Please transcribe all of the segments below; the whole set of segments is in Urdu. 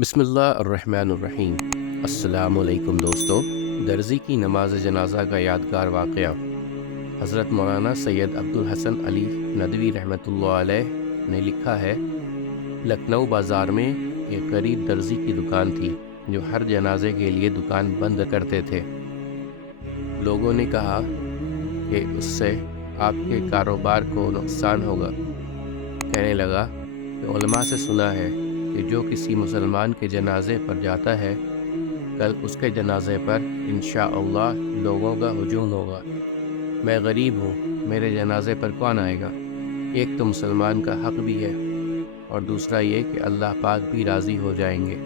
بسم اللہ الرحمن الرحیم۔ السلام علیکم دوستو۔ درزی کی نماز جنازہ کا یادگار واقعہ۔ حضرت مولانا سید عبدالحسن علی ندوی رحمۃ اللہ علیہ نے لکھا ہے، لکھنؤ بازار میں ایک غریب درزی کی دکان تھی جو ہر جنازے کے لیے دکان بند کرتے تھے۔ لوگوں نے کہا کہ اس سے آپ کے کاروبار کو نقصان ہوگا۔ کہنے لگا کہ علماء سے سنا ہے کہ جو کسی مسلمان کے جنازے پر جاتا ہے، کل اس کے جنازے پر انشاءاللہ لوگوں کا ہجوم ہوگا۔ میں غریب ہوں، میرے جنازے پر کون آئے گا؟ ایک تو مسلمان کا حق بھی ہے، اور دوسرا یہ کہ اللہ پاک بھی راضی ہو جائیں گے۔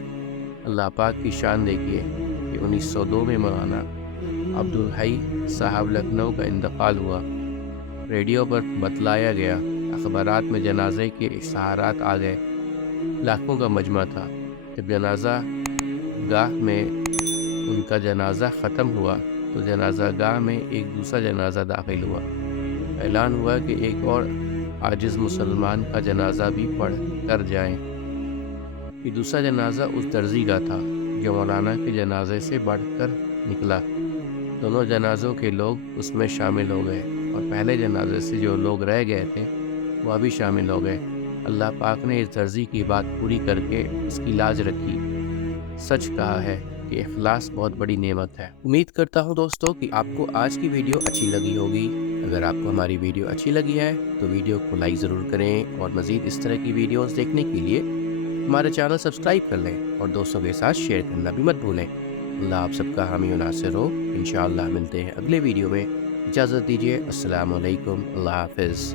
اللہ پاک کی شان دیکھیے کہ 1902 میں مولانا عبدالحی صاحب لکھنؤ کا انتقال ہوا۔ ریڈیو پر بتلایا گیا، اخبارات میں جنازے کے اشتہارات آ گئے، لاکھوں کا مجمع تھا۔ جب جنازہ گاہ میں ان کا جنازہ ختم ہوا تو جنازہ گاہ میں ایک دوسرا جنازہ داخل ہوا۔ اعلان ہوا کہ ایک اور عاجز مسلمان کا جنازہ بھی پڑھ کر جائیں۔ یہ دوسرا جنازہ اس درزی کا تھا جو مولانا کے جنازے سے بڑھ کر نکلا۔ دونوں جنازوں کے لوگ اس میں شامل ہو گئے، اور پہلے جنازے سے جو لوگ رہ گئے تھے وہ بھی شامل ہو گئے۔ اللہ پاک نے اس درزی کی بات پوری کر کے اس کی لاج رکھی۔ سچ کہا ہے کہ اخلاص بہت بڑی نعمت ہے۔ امید کرتا ہوں دوستو کہ آپ کو آج کی ویڈیو اچھی لگی ہوگی۔ اگر آپ کو ہماری ویڈیو اچھی لگی ہے تو ویڈیو کو لائک ضرور کریں، اور مزید اس طرح کی ویڈیوز دیکھنے کے لیے ہمارا چینل سبسکرائب کر لیں، اور دوستوں کے ساتھ شیئر کرنا بھی مت بھولیں۔ اللہ آپ سب کا حامی و ناصر ہو۔ انشاءاللہ ملتے ہیں اگلے ویڈیو میں۔ اجازت دیجیے، السلام علیکم، اللہ حافظ۔